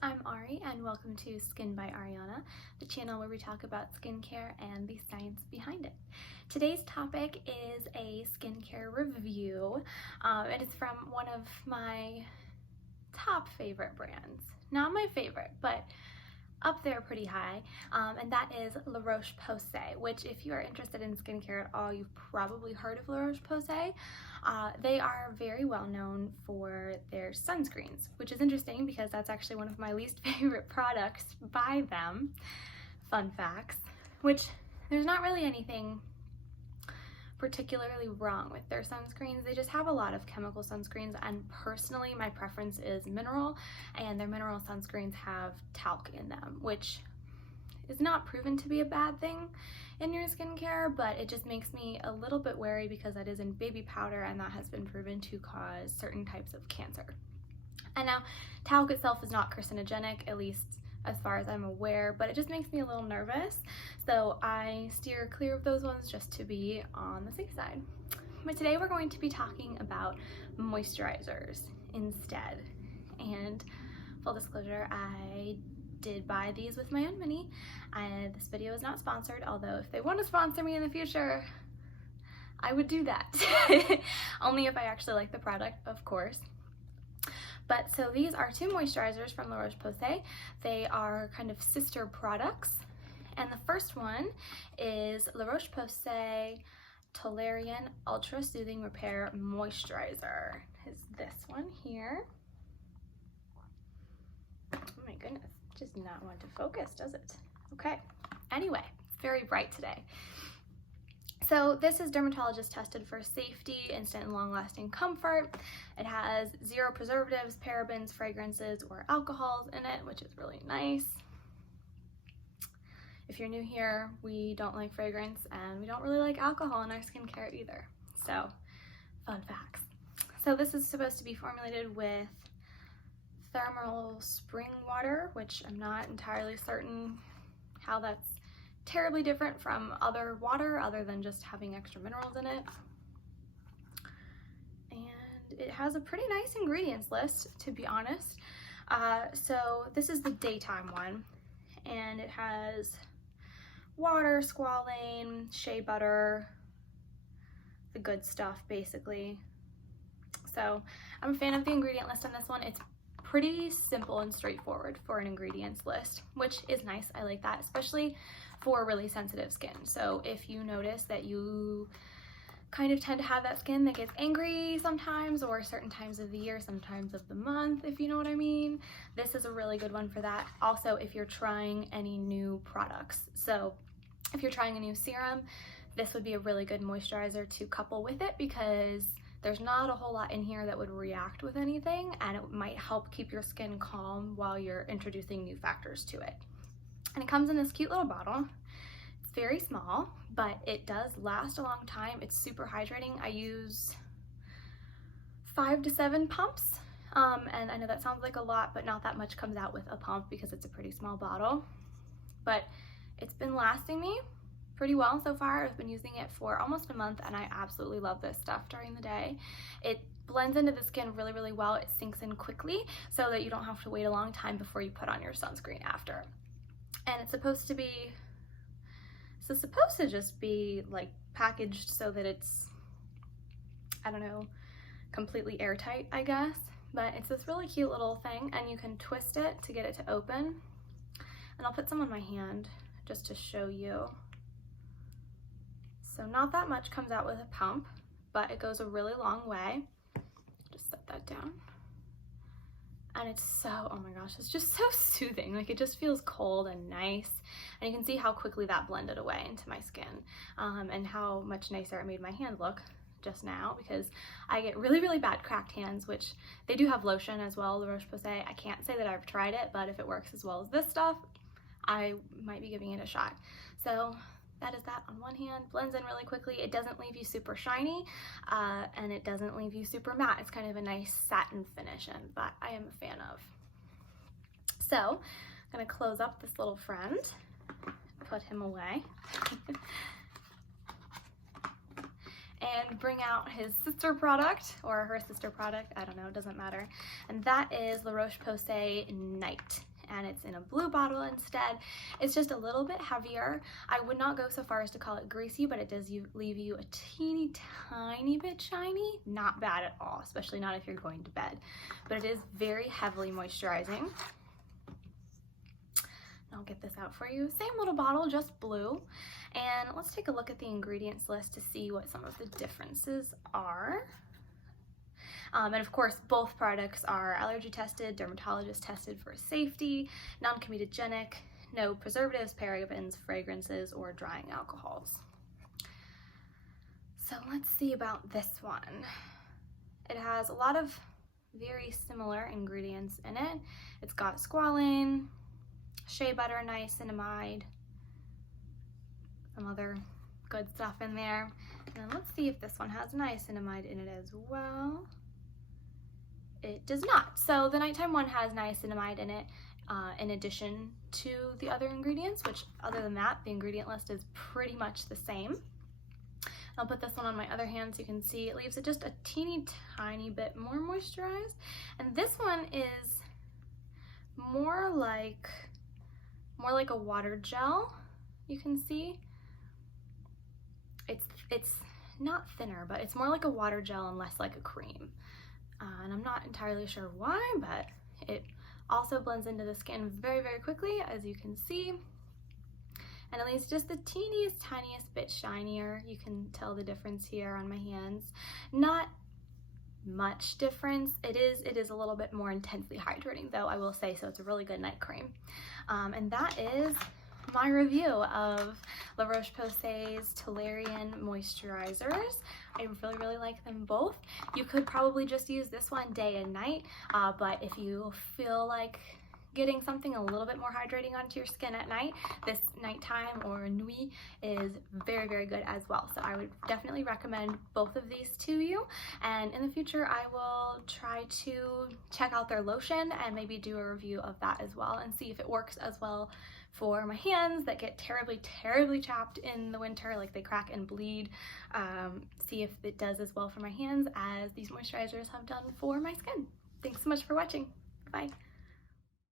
I'm Ari and welcome to Skin by Ariana, the channel where we talk about skincare and the science behind it. Today's topic is a skincare review. It is from one of my top favorite brands. Not my favorite, but up there pretty high, and that is Roche Posay, which if you are interested in skincare at all, you've probably heard of Roche Posay. They are very well known for their sunscreens, which is interesting because that's actually one of my least favorite products by them. Fun facts, which there's not really anything particularly wrong with their sunscreens. They just have a lot of chemical sunscreens, and personally my preference is mineral, and their mineral sunscreens have talc in them, which is not proven to be a bad thing in your skincare, but it just makes me a little bit wary because that is in baby powder and that has been proven to cause certain types of cancer. And now talc itself is not carcinogenic, at least as far as I'm aware, but it just makes me a little nervous, so I steer clear of those ones just to be on the safe side. But today we're going to be talking about moisturizers instead, and full disclosure, I did buy these with my own money. This video is not sponsored, although if they want to sponsor me in the future, I would do that. Only if I actually like the product, of course. But so these are two moisturizers from La Roche Posay. They are kind of sister products. And the first one is La Roche Posay Tolerian Ultra Soothing Repair Moisturizer. Is this one here. Oh my goodness, does not want to focus, does it? Okay, anyway, very bright today. So this is dermatologist tested for safety, instant and long-lasting comfort. It has 0 preservatives, parabens, fragrances, or alcohols in it, which is really nice. If you're new here, we don't like fragrance and we don't really like alcohol in our skincare either. So, fun facts. So this is supposed to be formulated with thermal spring water, which I'm not entirely certain how that's terribly different from other water other than just having extra minerals in it. And it has a pretty nice ingredients list, to be honest. So this is the daytime one, and it has water, squalane, shea butter, the good stuff basically. So I'm a fan of the ingredient list on this one. It's pretty simple and straightforward for an ingredients list, which is nice. I like that, especially for really sensitive skin. So if you notice that you kind of tend to have that skin that gets angry sometimes, or certain times of the year, sometimes of the month, if you know what I mean, this is a really good one for that. Also, if you're trying any new products. So if you're trying a new serum, this would be a really good moisturizer to couple with it, because there's not a whole lot in here that would react with anything, and it might help keep your skin calm while you're introducing new factors to it. And it comes in this cute little bottle. It's very small, but it does last a long time. It's super hydrating. I use 5 to 7 pumps, and I know that sounds like a lot, but not that much comes out with a pump because it's a pretty small bottle. But it's been lasting me pretty well so far. I've been using it for almost a month, and I absolutely love this stuff during the day. It blends into the skin really, really well. It sinks in quickly so that you don't have to wait a long time before you put on your sunscreen after. And it's supposed to just be like packaged so that it's, I don't know, completely airtight, I guess. But it's this really cute little thing, and you can twist it to get it to open. And I'll put some on my hand just to show you. So not that much comes out with a pump, but it goes a really long way. Just set that down. And it's so, oh my gosh, it's just so soothing. Like, it just feels cold and nice. And you can see how quickly that blended away into my skin, and how much nicer it made my hand look just now, because I get really, really bad cracked hands, which they do have lotion as well, La Roche Posay. I can't say that I've tried it, but if it works as well as this stuff, I might be giving it a shot. So that is that on one hand. Blends in really quickly. It doesn't leave you super shiny, and it doesn't leave you super matte. It's kind of a nice satin finish, and that I am a fan of. So I'm gonna close up this little friend, put him away. and bring out his sister product, or her sister product, I don't know, it doesn't matter. And that is the Roche Posay Night. And it's in a blue bottle instead. It's just a little bit heavier. I would not go so far as to call it greasy, but it does leave you a teeny tiny bit shiny. Not bad at all, especially not if you're going to bed. But it is very heavily moisturizing. I'll get this out for you. Same little bottle, just blue. And let's take a look at the ingredients list to see what some of the differences are. And of course, both products are allergy tested, dermatologist tested for safety, non-comedogenic, no preservatives, parabens, fragrances, or drying alcohols. So let's see about this one. It has a lot of very similar ingredients in it. It's got squalane, shea butter, niacinamide, some other good stuff in there. And let's see if this one has niacinamide in it as well. It does not. So the nighttime one has niacinamide in it in addition to the other ingredients, which other than that, the ingredient list is pretty much the same. I'll put this one on my other hand so you can see it leaves it just a teeny tiny bit more moisturized. And this one is more like a water gel, you can see. It's not thinner, but it's more like a water gel and less like a cream. And I'm not entirely sure why, but it also blends into the skin very, very quickly, as you can see. And it leaves just the teeniest, tiniest bit shinier. You can tell the difference here on my hands. Not much difference. It is a little bit more intensely hydrating, though, I will say, so it's a really good night cream. And that is my review of La Roche-Posay's Toleriane moisturizers. I really, really like them both. You could probably just use this one day and night, but if you feel like getting something a little bit more hydrating onto your skin at night, this nighttime or nuit is very, very good as well. So I would definitely recommend both of these to you. And in the future, I will try to check out their lotion and maybe do a review of that as well and see if it works as well for my hands that get terribly, terribly chapped in the winter, like they crack and bleed. See if it does as well for my hands as these moisturizers have done for my skin. Thanks so much for watching. Bye.